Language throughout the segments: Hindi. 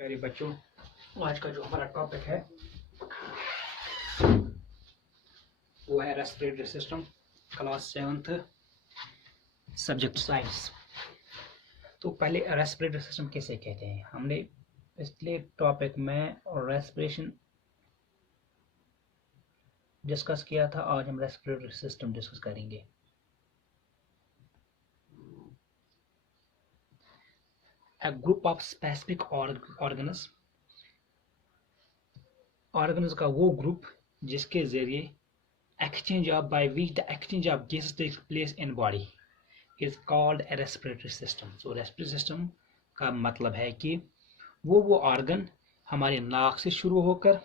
प्यारे बच्चों, आज का जो हमारा टॉपिक है वो है respiratory system, class 7th, subject science. तो पहले रेस्पिरेटरी सिस्टम किसे कहते हैं, हमने पिछले टॉपिक में रेस्पिरेशन डिस्कस किया था। आज हम रेस्पिरेटरी सिस्टम डिस्कस करेंगे। A group of specific organs का वो ग्रुप जिसके जरिए by which the exchange of gases takes place in body is called a respiratory system. So respiratory system का मतलब है कि वो ऑर्गन हमारे नाक से शुरू होकर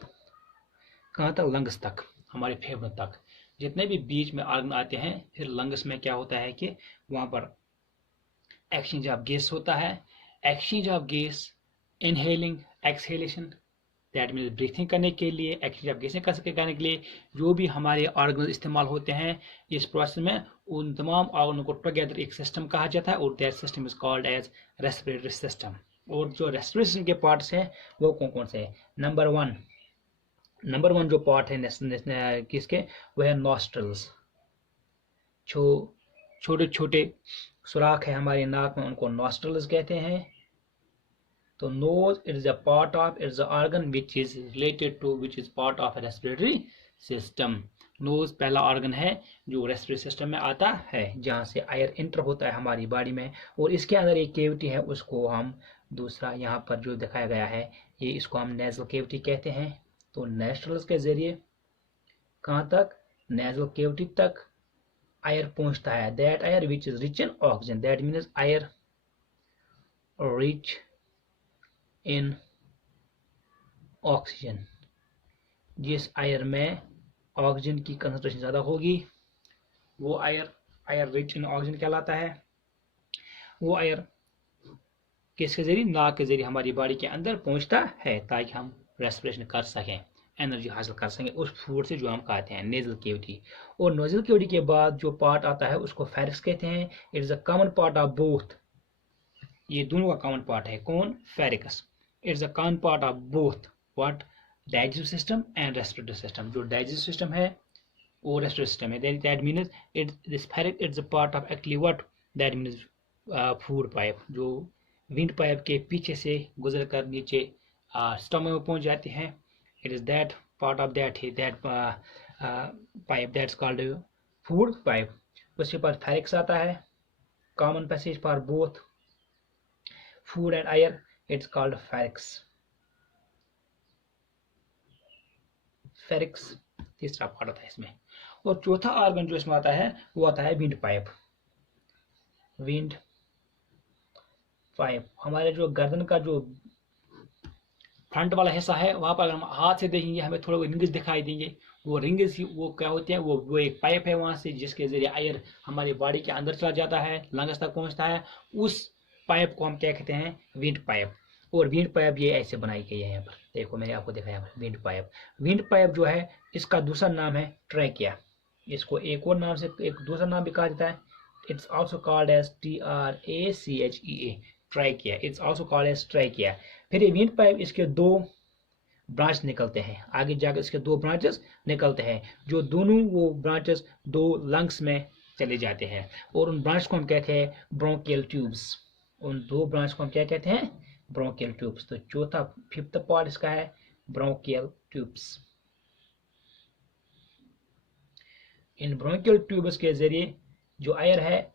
कहाँ तक, लंग्स तक, हमारे फेफड़ों तक, जितने भी बीच में ऑर्गन आते हैं, फिर लंग्स में क्या होता है कि वहाँ पर एक्सचेंज ऑफ गैस होता है। Exchange of gas, inhaling, exhalation, that means breathing करने के लिए, एक्सचेंज ऑफ गैसें करने के लिए जो भी हमारे ऑर्गन इस्तेमाल होते हैं इस प्रोसेस में, उन तमाम ऑर्गनों को टुगेदर एक सिस्टम कहा जाता है और that system is called as respiratory system. और जो रेस्पिरेटरी सिस्टम के पार्ट्स हैं वो कौन कौन से हैं? नंबर वन जो पार्ट है किसके, वो है नॉस्ट्रल्स। छोटे छोटे सुराख है हमारे नाक में, उनको नॉस्ट्रल्स कहते हैं। तो nose is a part of, is a organ which is related to, which is part of respiratory system. Nose पहला ऑर्गन है जो रेस्पिरेटरी सिस्टम में आता है, जहाँ से एयर इंटर होता है हमारी बॉडी में, और इसके अंदर एक केविटी है, उसको हम दूसरा यहाँ पर जो दिखाया गया है ये, इसको हम नेजल केविटी कहते हैं। तो नोस्ट्रल्स के जरिए कहाँ तक, नेजल केविटी तक एयर पहुंचता है। That air which is rich in oxygen, that means air rich in oxygen. जिस एयर में ऑक्सीजन की कंसंट्रेशन ज़्यादा होगी वो एयर रिच इन ऑक्सीजन कहलाता है। वो एयर किसके जरिए, नाक के जरिए हमारी बॉडी के अंदर पहुंचता है ताकि हम रेस्पिरेशन कर सकें, एनर्जी हासिल कर सकें उस फूड से जो हम खाते हैं, नेजल केविटी। और नेजल केविटी के बाद जो पार्ट आता है उसको फेरिक्स कहते हैं। It is a common part of both, ये दोनों का कॉमन पार्ट है कौन, pharynx. It's a common part of both what, digestive system and respiratory system. जो डाइजेस्टिव सिस्टम है वो रेस्पिरेटरी सिस्टम है। That means it this pharynx it's a part of actually what, that means food pipe, जो विंड पाइप के पीछे से गुजर कर नीचे स्टमक में पहुंच जाते हैं। It is that part of that pipe that's called food pipe. उसके बाद फेरिक्स आता है, common passage for both food and air, it's called फेरिक्स तीसरा पार्ट आता है इसमें। और चौथा ऑर्गन जो इसमें आता है वो आता है विंड पाइप। हमारे जो गर्दन का जो फ्रंट वाला हिस्सा है वहां पर अगर हम हाथ से देखेंगे हमें थोड़े रिंग्स दिखाई देंगे। वो रिंग्स वो क्या होते हैं, वो एक पाइप है वहां से जिसके जरिए एयर हमारी बॉडी के अंदर चला जाता है, लंग्स तक पहुंचता है। उस पाइप को हम क्या कहते हैं, विंड पाइप। और विंड पाइप ये ऐसे बनाई गई है, यहाँ पर देखो मैंने आपको दिखाया विंड पाइप जो है इसका दूसरा नाम है ट्रैकिया। इसको एक और नाम से एक दूसरा नाम भी कहा जाता है। It's also called as TRACHEA, trachea. It's also called as trachea. फिर ये विंड पाइप, इसके दो ब्रांच निकलते हैं, आगे जाकर इसके दो ब्रांचेस निकलते हैं, जो दोनों वो ब्रांचेस दो लंग्स में चले जाते हैं, और उन ब्रांच को हम कहते हैं ब्रोंकियल ट्यूब्स। उन दो ब्रांच को हम क्या कहते हैं, ब्रोंकियल ट्यूब्स। तो चौथा फिफ्थ पार्ट इसका है ब्रोंकियल ट्यूब्स। इन ब्रोंकियल ट्यूब्स के जरिए जो एयर है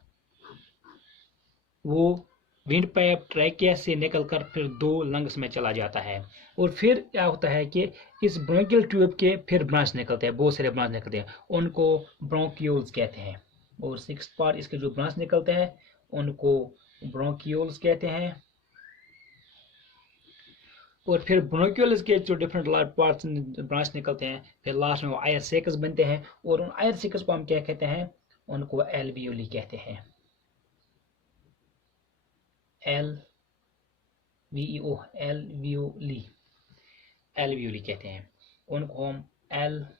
वो विंड पाइप ट्रैकिया से निकलकर फिर दो लंग्स में चला जाता है। और फिर क्या होता है कि इस ब्रोंकियल ट्यूब के फिर ब्रांच निकलते हैं, बहुत सारे ब्रांच निकलते हैं, उनको ब्रोंक्यूल्स कहते हैं। और सिक्स पार्ट इसके जो ब्रांच निकलते हैं उनको ब्रोंक्यूल्स कहते हैं। और फिर ब्रोंक्यूल्स के जो डिफरेंट पार्ट्स ब्रांच निकलते हैं, फिर लास्ट में वो आयर सेकस बनते हैं, और उन आयर सेकस को हम क्या कहते हैं, उनको एल्वियोली कहते हैं। एल्वियोली कहते हैं उनको, हम एल्वियोली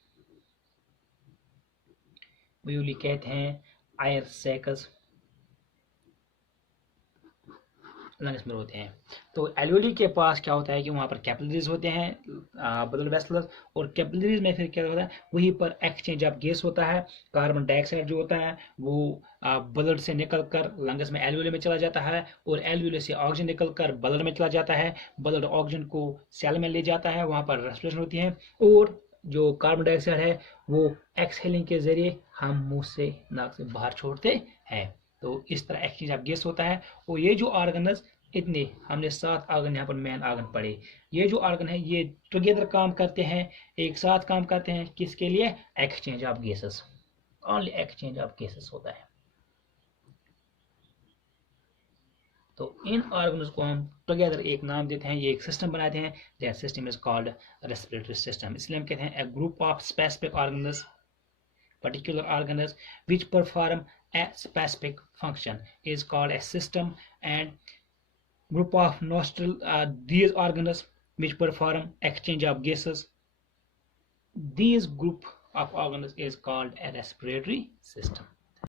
कहते हैं, आयर सेकस लंग्स में होते हैं। तो एल्वेली के पास क्या होता है कि वहाँ पर कैपिलरीज होते हैं, ब्लड वेसल्स, और कैपिलरीज में फिर क्या होता है, वहीं पर एक्सचेंज ऑफ गैस होता है। कार्बन डाइऑक्साइड जो होता है वो ब्लड से निकल कर लंग्स में एल्वेली में चला जाता है, और एल्वेली से ऑक्सीजन निकल कर ब्लड में चला जाता है। ब्लड ऑक्सीजन को सेल में ले जाता है, वहाँ पर रेस्पिरेशन होती है, और जो कार्बन डाइऑक्साइड है वो एक्सहेलिंग के जरिए हम मुंह से नाक से बाहर छोड़ते हैं। तो इस तरह एक्सचेंज ऑफ गैस होता है। और ये जो ऑर्गन्स, इतने हमने 7 ऑर्गन यहाँ पर मेन ऑर्गन पढ़े, ये जो ऑर्गन है ये टुगेदर काम करते हैं, एक साथ काम करते हैं, किसके लिए? Exchange of gases, only exchange of gases होता है। तो इन ऑर्गन्स को हम टुगेदर एक नाम देते हैं, ये एक सिस्टम बनाते हैं, that system is called respiratory system. इसलिए हम कहते हैं a group of specific organs, particular organs which perform a specific function is called a system, and group of nostril these organs which perform exchange of gases, these group of organs is called a respiratory system.